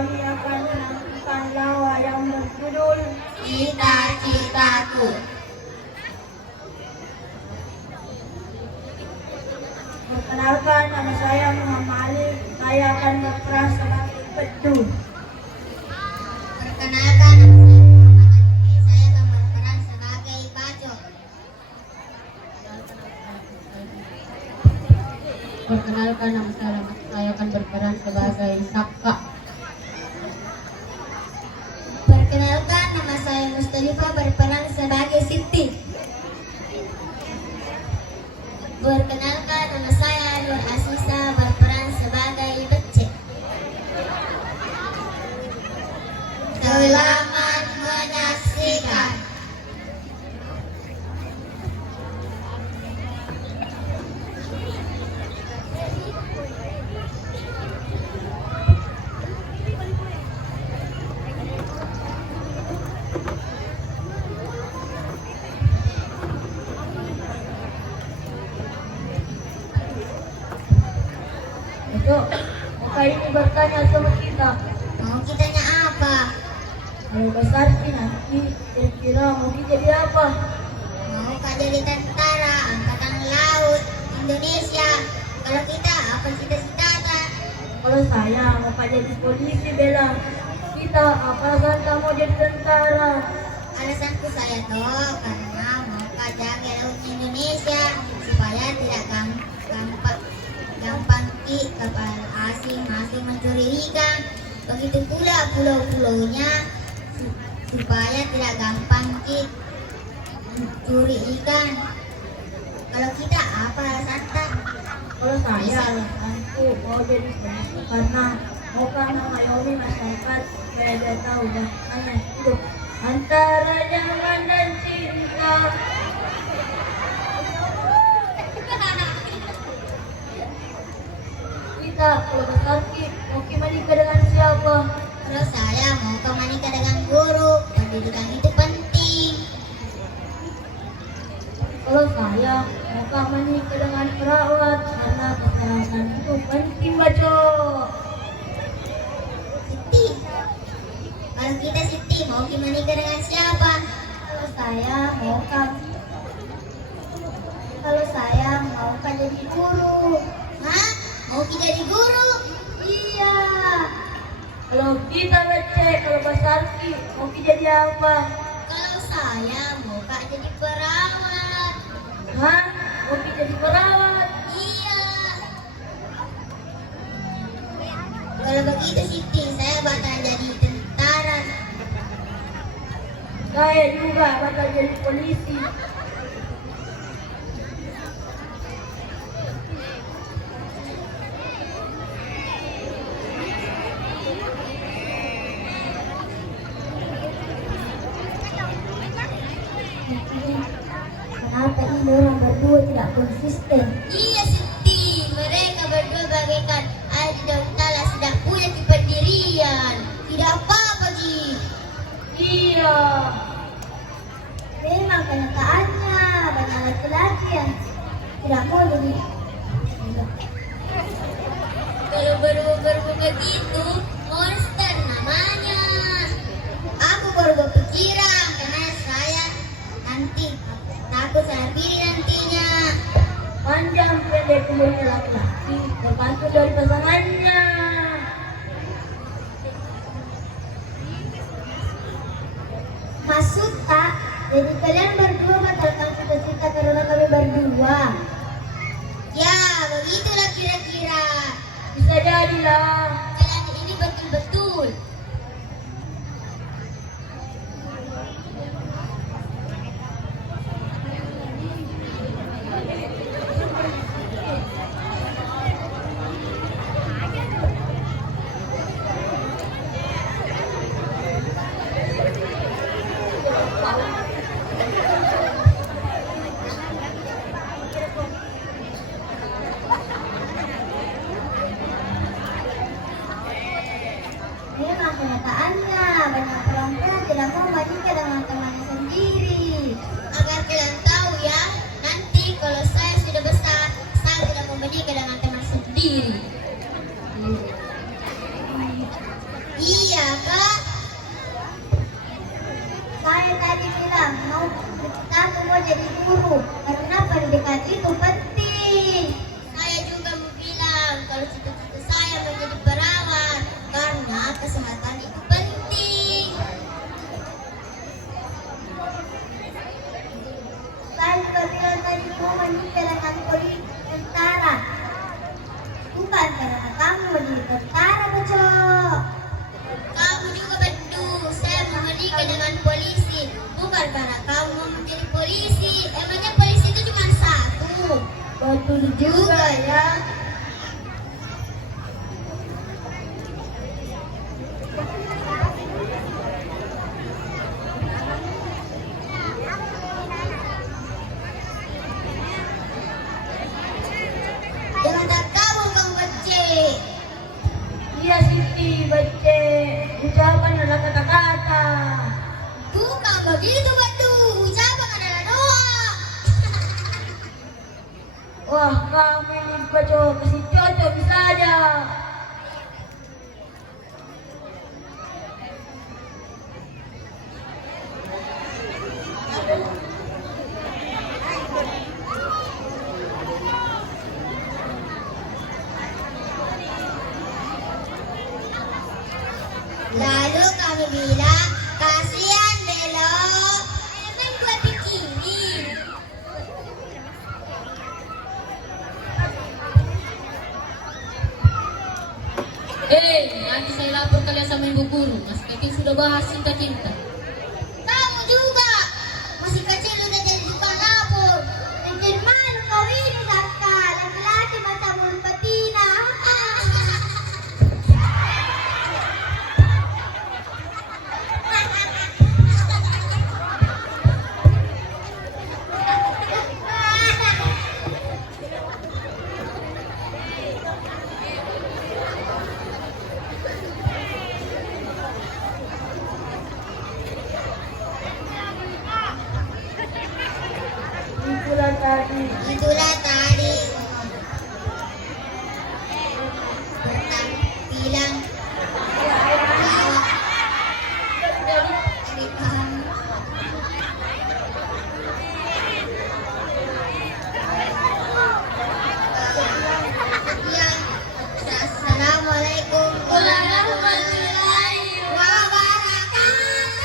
kami akan menantikan lawa yang berjudul Cita-citaku. Perkenalkan, nama saya Muhammad Ali. Saya akan berperan sebagai bedul. Perkenalkan, nama saya Muhammad Ali. Saya akan berperan sebagai bacok. Perkenalkan, nama saya akan berperan sebagai Saka. Perkenalkan, nama saya Mustalifah berperan sebagai Siti. Perkenalkan, nama saya Nur Asisa berperan sebagai Becek. Selamat menyaksikan. Besok, muka ini bertanya sama kita. Mau kitanya apa? Kalau besar sih nanti kira-kira mau kita jadi apa? Mau kak jadi tentara Angkatan Laut Indonesia. Kalau kita apa cita-cita? Kalau saya mau jadi polisi bela kita, apa alasan kamu jadi tentara? Alasanku saya toh karena mau kak jaga laut Indonesia supaya tidak gampang kapal asing masuk mencuri ikan. Begitu pula pulau-pulaunya supaya tidak gampang mencuri ikan. Kalau kita apa alasannya? Kalau saya alasanku mau jadi polisi karena mau mengayomi masyarakat supaya dia tahu bahwasanya hidup antara nyaman dan cinta. Kita kalau besar mau menikah dengan siapa? Kalau saya mau ke menikah dengan guru. Pendidikan itu penting. Kalau saya mau menikah dengan perawat karena kesehatan itu penting, baco. Siti. Kalau kita Siti mau menikah dengan siapa? Kalau saya mau jadi guru. Hah? Mau kita jadi guru? Iya. Kalau kita becek, kalau besar mau jadi apa? Kalau saya mau kak jadi perawat. Hah? Mau jadi perawat? Iya. Kalau begitu Siti, saya bakal jadi tentara. Saya juga bakal jadi polisi. Kenapa ini orang berdua tidak konsisten? Iya Siti, mereka berdua bagaikan air di daun talas sedang punya kependirian. Tidak apa-apa Ji. Iya. Memang kenyataannya banyak laki-laki yang tidak mau jadi. Kalau berbunga gitu, monster namanya. Aku baru berpikiran karena saya nanti takut saya pilih nantinya. Panjang pendek umurnya laki-laki tergantung dari pasangannya. Maksud tak? Jadi kalian berdua batalkan cita-cita karena kami berdua. Ya, begitulah kira-kira. Bisa jadilah. Kalian ini betul-betul. Memang kenyataannya banyak perempuan tidak mau menikah dengan temannya sendiri. Agar kalian tahu ya, nanti kalau saya sudah besar, saya tidak mau menikah dengan teman sendiri. Iya, kata-kata. Bukan begitu Batu, ucapan adalah doa. Wah, kamu ini cocok, masih cocok bisa aja. Lalu kami bilang, kasihan Belo, emang buat begini. Nanti saya lapor kalian sama ibu guru. Mas Kevin sudah bahas cinta-cinta.